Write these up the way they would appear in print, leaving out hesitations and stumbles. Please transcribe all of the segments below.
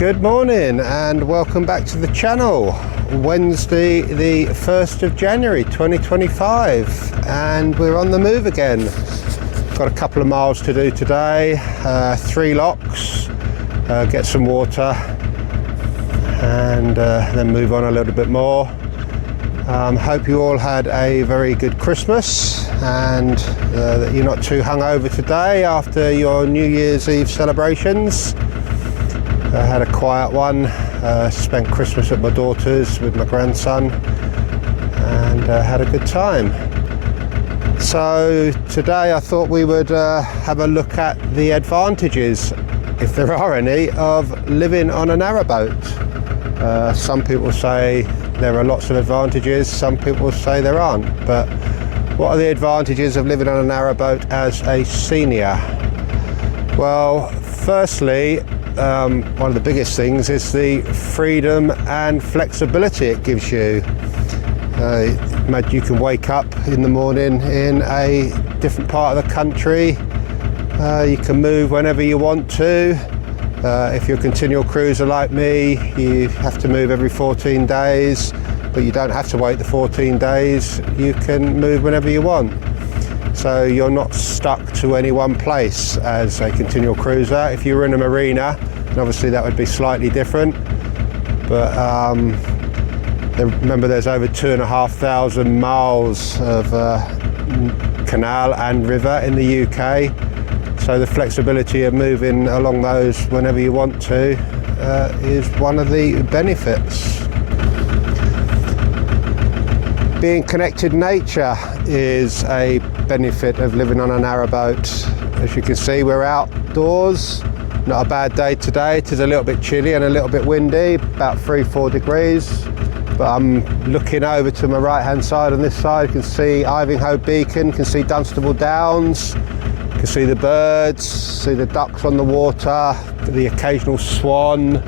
Good morning and welcome back to the channel. Wednesday the 1st of January 2025 and we're on the move again. Got a couple of miles to do today, 3 locks, get some water and then move on a little bit more. Hope you all had a very good Christmas and that you're not too hungover today after your New Year's Eve celebrations. I had a quiet one, spent Christmas at my daughter's with my grandson and had a good time. So today I thought we would have a look at the advantages, if there are any, of living on a narrowboat. Some people say there are lots of advantages, some people say there aren't, but what are the advantages of living on a narrowboat as a senior? Well, firstly, one of the biggest things is the freedom and flexibility it gives you. You can wake up in the morning in a different part of the country. You can move whenever you want to. If you're a continual cruiser like me, you have to move every 14 days, but you don't have to wait the 14 days. You can move whenever you want. So you're not stuck to any one place as a continual cruiser. If you were in a marina, and obviously that would be slightly different, but remember there's over 2,500 miles of canal and river in the UK, so the flexibility of moving along those whenever you want to is one of the benefits. Being connected to nature is a benefit of living on a narrowboat. As you can see, we're outdoors. Not a bad day today. It is a little bit chilly and a little bit windy, about 3-4 degrees. But I'm looking over to my right hand side. On this side you can see Ivinghoe Beacon, you can see Dunstable Downs, you can see the birds, see the ducks on the water, the occasional swan.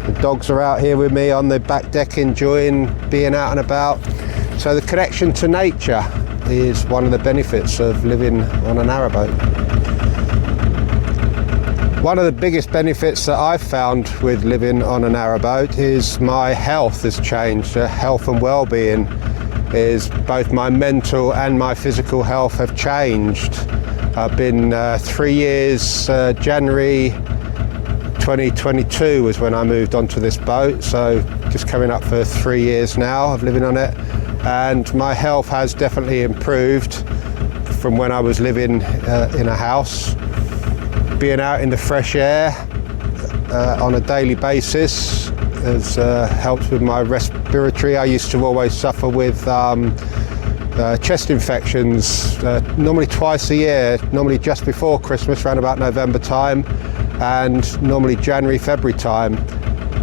The dogs are out here with me on the back deck enjoying being out and about. So the connection to nature is one of the benefits of living on a narrowboat. One of the biggest benefits that I've found with living on a narrowboat is my health has changed. Health and well-being is both my mental and my physical health have changed. I've been 3 years, January 2022 was when I moved onto this boat, so just coming up for 3 years now of living on it, and my health has definitely improved from when I was living in a house. Being out in the fresh air on a daily basis has helped with my respiratory. I used to always suffer with chest infections, normally twice a year, normally just before Christmas, around about November time, and normally January, February time.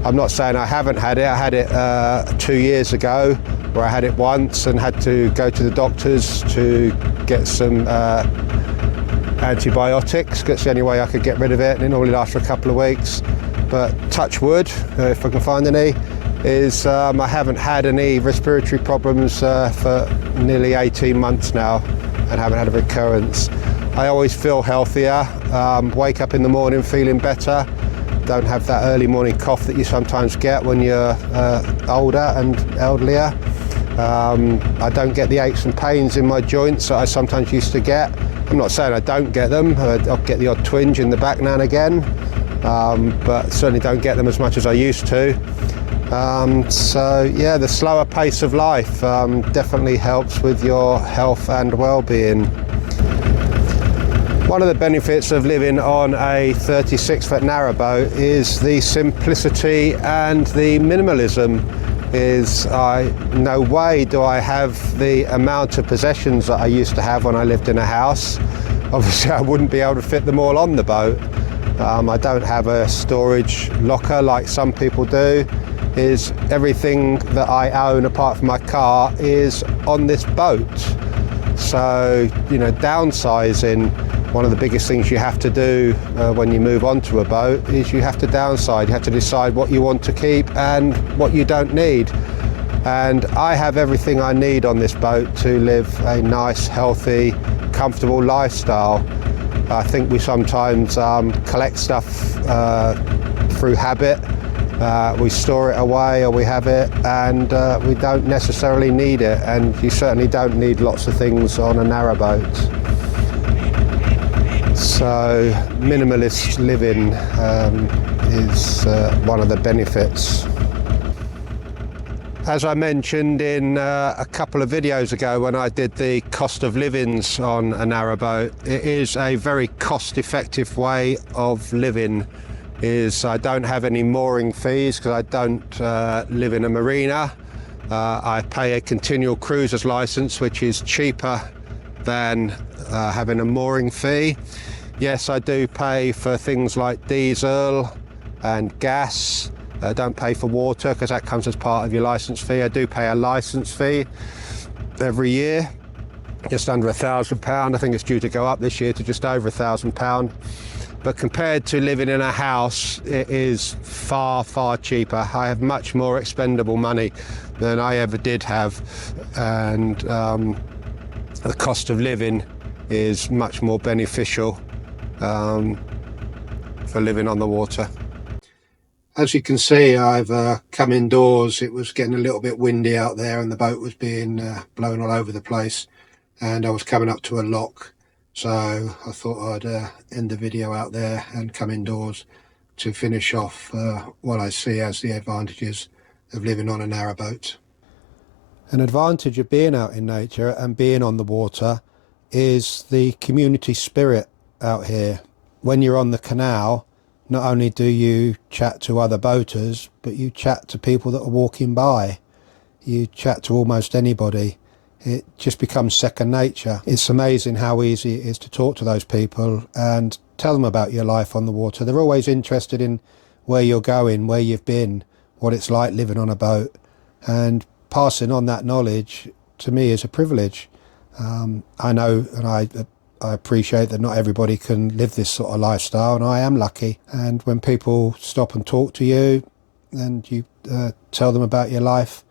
I'm not saying I haven't had it. I had it 2 years ago, where I had it once and had to go to the doctors to get some antibiotics. That's the only way I could get rid of it, and it normally lasts for a couple of weeks. But touch wood, if I can find any, is I haven't had any respiratory problems for nearly 18 months now and haven't had a recurrence. I always feel healthier, wake up in the morning feeling better, don't have that early morning cough that you sometimes get when you're older and elderlier. I don't get the aches and pains in my joints that I sometimes used to get. I'm not saying I don't get them. I'll get the odd twinge in the back now and again, but certainly don't get them as much as I used to. So yeah, the slower pace of life definitely helps with your health and well-being. One of the benefits of living on a 36-foot narrowboat is the simplicity and the minimalism. No way do I have the amount of possessions that I used to have when I lived in a house. Obviously I wouldn't be able to fit them all on the boat. I don't have a storage locker like some people do. Everything that I own apart from my car is on this boat. So, downsizing, one of the biggest things you have to do when you move onto a boat is you have to downsize. You have to decide what you want to keep and what you don't need. And I have everything I need on this boat to live a nice, healthy, comfortable lifestyle. I think we sometimes collect stuff through habit. We store it away, or we have it, and we don't necessarily need it, and you certainly don't need lots of things on a narrowboat. So minimalist living is one of the benefits. As I mentioned in a couple of videos ago when I did the cost of livings on a narrowboat, it is a very cost-effective way of living. I don't have any mooring fees because I don't live in a marina. I pay a continual cruiser's license, which is cheaper than having a mooring fee. Yes, I do pay for things like diesel and gas. I don't pay for water because that comes as part of your license fee. I do pay a license fee every year, just under £1,000. I think it's due to go up this year to just over £1,000. But compared to living in a house, it is far, far cheaper. I have much more expendable money than I ever did have, and the cost of living is much more beneficial for living on the water. As you can see, I've come indoors. It was getting a little bit windy out there and the boat was being blown all over the place, and I was coming up to a lock, so I thought I'd end the video out there and come indoors to finish off what I see as the advantages of living on a narrowboat. An advantage of being out in nature and being on the water is the community spirit out here. When you're on the canal, not only do you chat to other boaters, but you chat to people that are walking by. You chat to almost anybody. It just becomes second nature. It's amazing how easy it is to talk to those people and tell them about your life on the water. They're always interested in where you're going, where you've been, what it's like living on a boat. And passing on that knowledge, to me, is a privilege. I know, and I appreciate that not everybody can live this sort of lifestyle, and I am lucky. And when people stop and talk to you and you tell them about your life,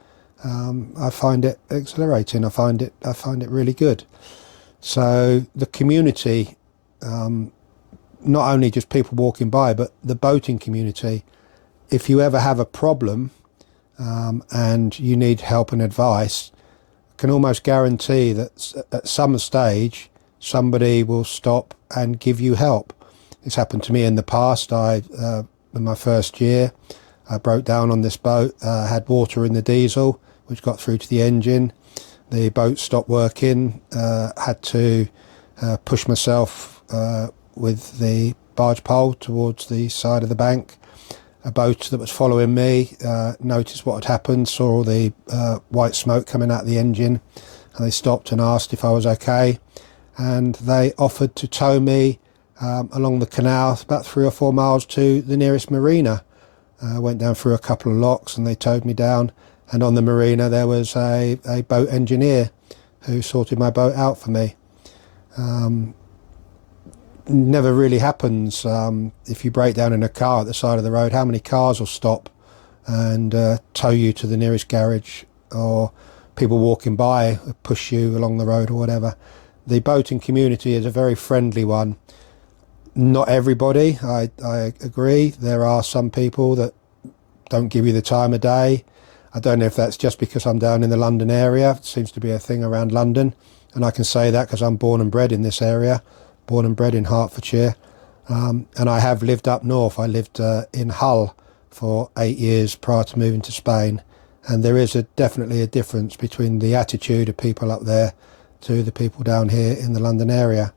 I find it exhilarating. I find it really good. So the community, not only just people walking by, but the boating community, if you ever have a problem and you need help and advice, I can almost guarantee that at some stage somebody will stop and give you help. It's happened to me in the past. In my first year, I broke down on this boat, had water in the diesel, which got through to the engine. The boat stopped working, had to push myself with the barge pole towards the side of the bank. A boat that was following me noticed what had happened, saw all the white smoke coming out of the engine, and they stopped and asked if I was okay. And they offered to tow me along the canal about 3 or 4 miles to the nearest marina. I went down through a couple of locks and they towed me down, and on the marina there was a boat engineer who sorted my boat out for me. Never really happens. If you break down in a car at the side of the road, how many cars will stop and tow you to the nearest garage, or people walking by push you along the road or whatever. The boating community is a very friendly one. Not everybody, I agree. There are some people that don't give you the time of day. I don't know if that's just because I'm down in the London area. It seems to be a thing around London, and I can say that because I'm born and bred in this area, born and bred in Hertfordshire, and I have lived up north. I lived in Hull for 8 years prior to moving to Spain, and there is definitely a difference between the attitude of people up there to the people down here in the London area.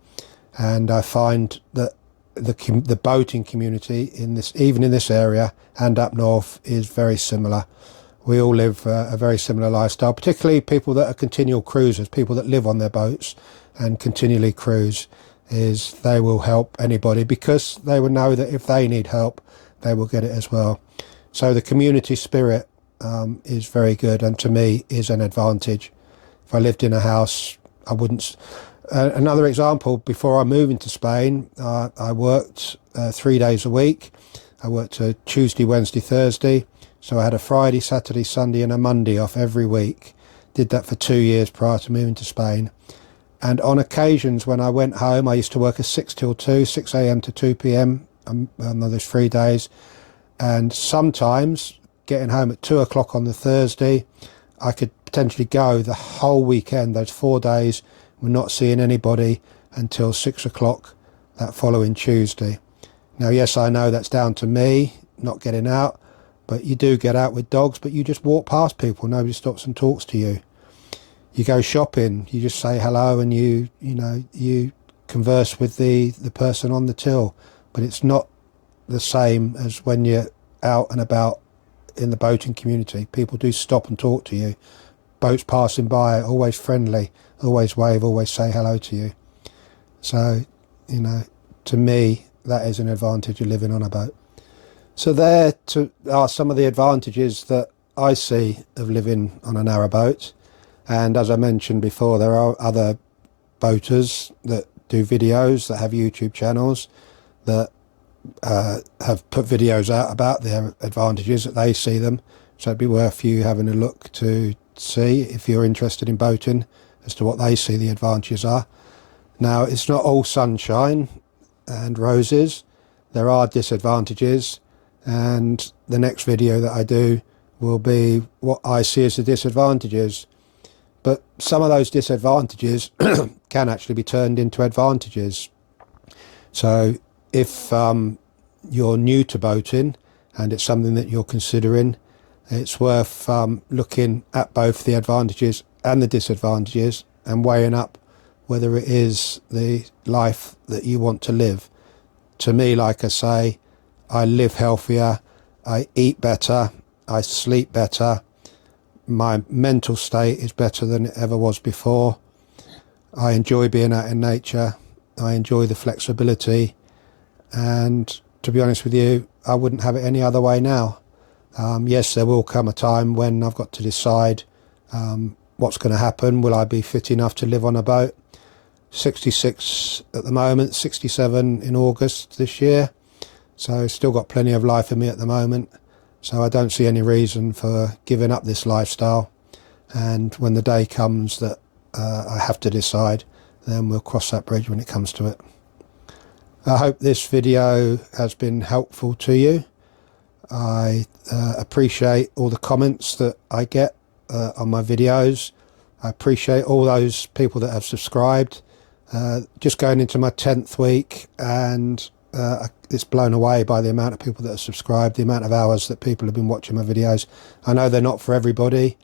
And I find that the boating community even in this area and up north is very similar. We all live a very similar lifestyle, particularly people that are continual cruisers, people that live on their boats and continually cruise. They will help anybody because they will know that if they need help, they will get it as well. So the community spirit is very good, and to me is an advantage. If I lived in a house, I wouldn't. Another example, before I moved into Spain, I worked 3 days a week. I worked Tuesday, Wednesday, Thursday. So I had a Friday, Saturday, Sunday and a Monday off every week. Did that for 2 years prior to moving to Spain. And on occasions when I went home, I used to work a 6 till 2, 6 a.m. to 2 p.m. on those 3 days. And sometimes getting home at 2 o'clock on the Thursday, I could potentially go the whole weekend, those 4 days, we're not seeing anybody until 6 o'clock that following Tuesday. Now, yes, I know that's down to me not getting out, but you do get out with dogs, but you just walk past people. Nobody stops and talks to you. You go shopping, you just say hello, and you converse with the person on the till. But it's not the same as when you're out and about in the boating community. People do stop and talk to you. Boats passing by, always friendly, always wave, always say hello to you. So, to me, that is an advantage of living on a boat. So there are some of the advantages that I see of living on a narrowboat. And as I mentioned before, there are other boaters that do videos, that have YouTube channels, that have put videos out about their advantages, that they see them. So it'd be worth you having a look to see, if you're interested in boating, as to what they see the advantages are. Now, it's not all sunshine and roses. There are disadvantages, and the next video that I do will be what I see as the disadvantages. But some of those disadvantages can actually be turned into advantages. So if you're new to boating and it's something that you're considering, it's worth looking at both the advantages and the disadvantages and weighing up whether it is the life that you want to live. To me, like I say, I live healthier, I eat better, I sleep better, my mental state is better than it ever was before. I enjoy being out in nature, I enjoy the flexibility, and to be honest with you, I wouldn't have it any other way now. Yes, there will come a time when I've got to decide what's going to happen. Will I be fit enough to live on a boat? 66 at the moment, 67 in August this year, so still got plenty of life in me at the moment. So I don't see any reason for giving up this lifestyle, and when the day comes that I have to decide, then we'll cross that bridge when it comes to it. I hope this video has been helpful to you. I appreciate all the comments that I get on my videos. I appreciate all those people that have subscribed. Just going into my 10th week, and it's blown away by the amount of people that have subscribed, the amount of hours that people have been watching my videos. I know they're not for everybody,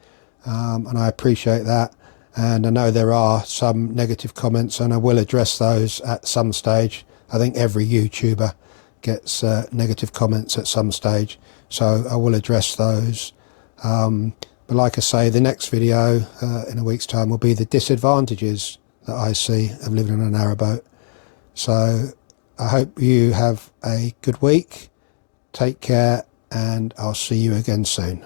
and I appreciate that. And I know there are some negative comments, and I will address those at some stage. I think every YouTuber gets negative comments at some stage, so I will address those. But like I say, the next video in a week's time will be the disadvantages that I see of living on a narrowboat. So I hope you have a good week. Take care, and I'll see you again soon.